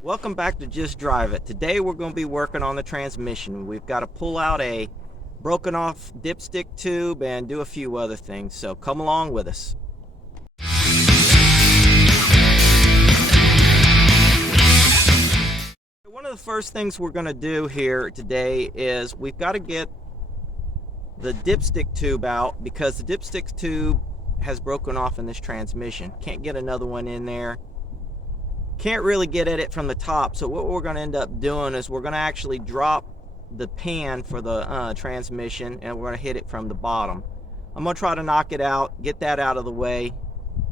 Welcome back to Just Drive It. Today we're going to be working on the transmission. We've got to pull out a broken off dipstick tube and do a few other things, so come along with us. One of the first things we're going to do here today is we've got to get the dipstick tube out because the dipstick tube has broken off in this transmission. Can't get another one in there. Can't really get at it from the top, so what we're going to end up doing is we're going to actually drop the pan for the transmission, and we're going to hit it from the bottom. I'm going to try to knock it out, get that out of the way,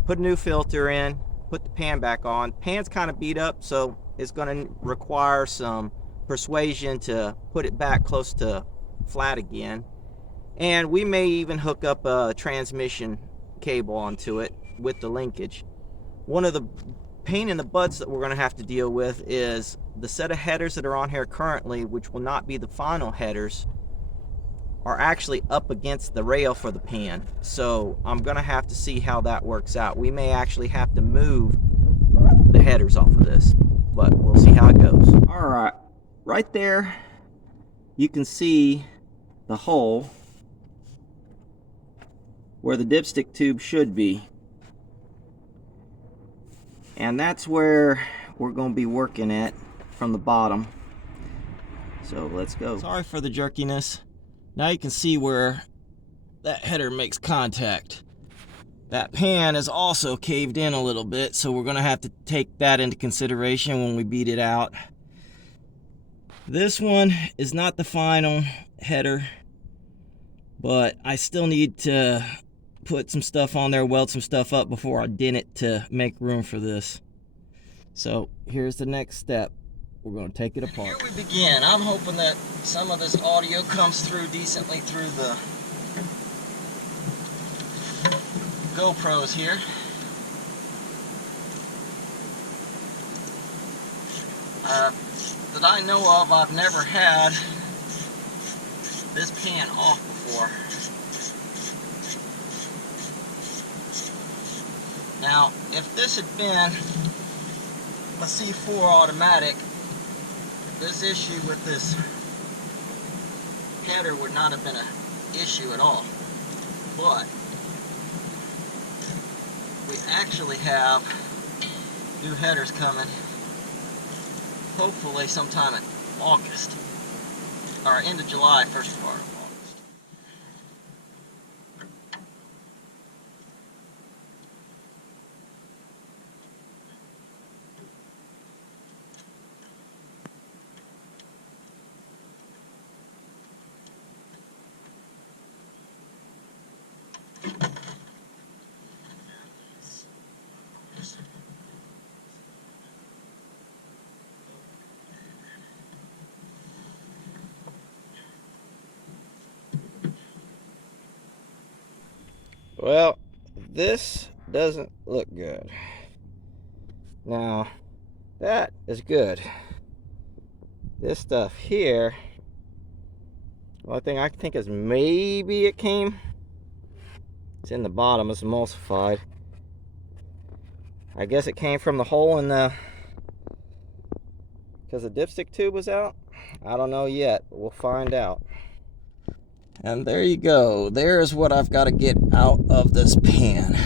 put a new filter in, put the pan back on. Pan's kind of beat up, so it's going to require some persuasion to put it back close to flat again, and we may even hook up a transmission cable onto it with the linkage. One of the pain in the butts that we're going to have to deal with is the set of headers that are on here currently, which will not be the final headers, are actually up against the rail for the pan. So I'm going to have to see how that works out. We may actually have to move the headers off of this, but we'll see how it goes. All right, right there you can see the hole where the dipstick tube should be. And that's where we're going to be working at from the bottom. So let's go. Sorry for the jerkiness. Now you can see where that header makes contact. That pan is also caved in a little bit, so we're going to have to take that into consideration when we beat it out. This one is not the final header, but I still need to put some stuff on there, weld some stuff up before I dent it to make room for this. So here's the next step. We're going to take it apart. Here we begin. I'm hoping that some of this audio comes through decently through the GoPros here. That I know of, I've never had this pan off before. Now, if this had been a C4 automatic, this issue with this header would not have been an issue at all. But we actually have new headers coming, hopefully sometime in August, or end of July, first part of August. Well, this doesn't look good. Now, that is good. This stuff here, the only thing I can think is maybe it's in the bottom, it's emulsified. I guess it came from the hole in the, because the dipstick tube was out. I don't know yet, but we'll find out. And there you go. There's what I've got to get out of this pan,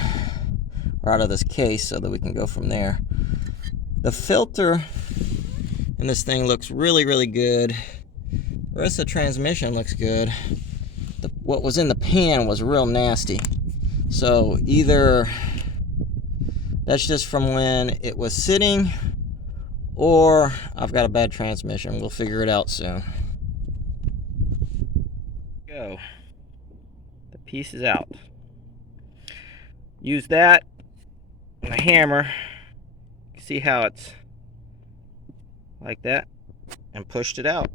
or out of this case, so that we can go from there. The filter in this thing looks really, really good. The rest of the transmission looks good. What was in the pan was real nasty. So either that's just from when it was sitting, or I've got a bad transmission. We'll figure it out soon. Go. The piece is out. Use that and a hammer. See how it's like that, and pushed it out.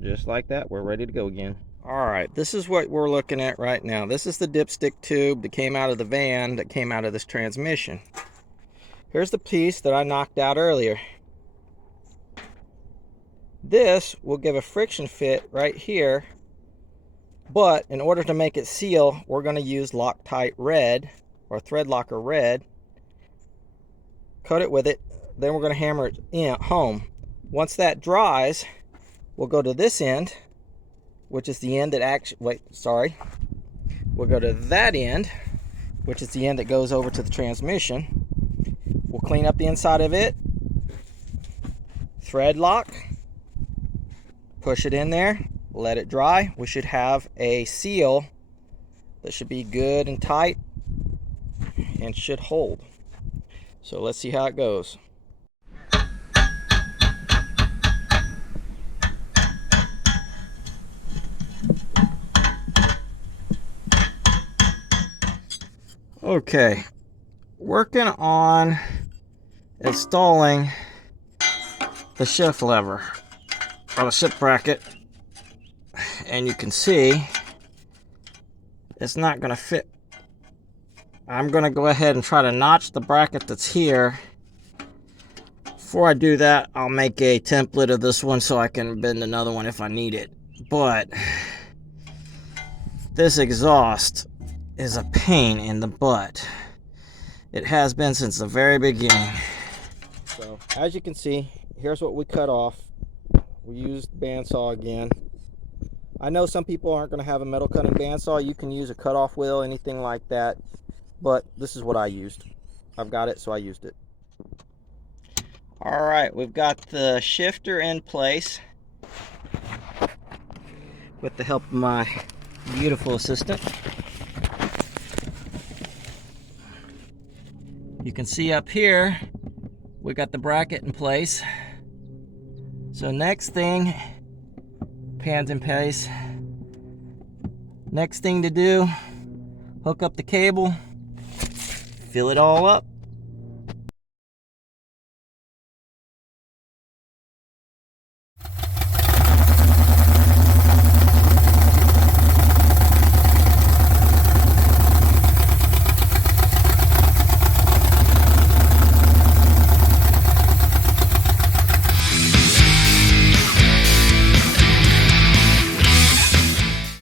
Just like that, we're ready to go again. Alright, this is what we're looking at right now. This is the dipstick tube that came out of the van, that came out of this transmission. Here's the piece that I knocked out earlier. This will give a friction fit right here, but in order to make it seal, we're going to use Loctite red, or thread locker red. Coat it with it, then we're going to hammer it in home. Once that dries, we'll go to this end, which is the end that we'll go to that end, which is the end that goes over to the transmission. We'll clean up the inside of it, thread lock, push it in there, let it dry. We should have a seal that should be good and tight and should hold. So let's see how it goes. Okay, working on installing the shift lever or the shift bracket, and you can see it's not going to fit. I'm going to go ahead and try to notch the bracket that's here. Before I do that, I'll make a template of this one so I can bend another one if I need it. But this exhaust is a pain in the butt. It has been since the very beginning. So as you can see, here's what we cut off. We used bandsaw again. I know some people aren't going to have a metal cutting bandsaw. You can use a cutoff wheel, anything like that, but this is what I used. I've got it, so I used it. All right, we've got the shifter in place with the help of my beautiful assistant. You can see up here we got the bracket in place. So next thing, pans in place. Next thing to do, hook up the cable, fill it all up,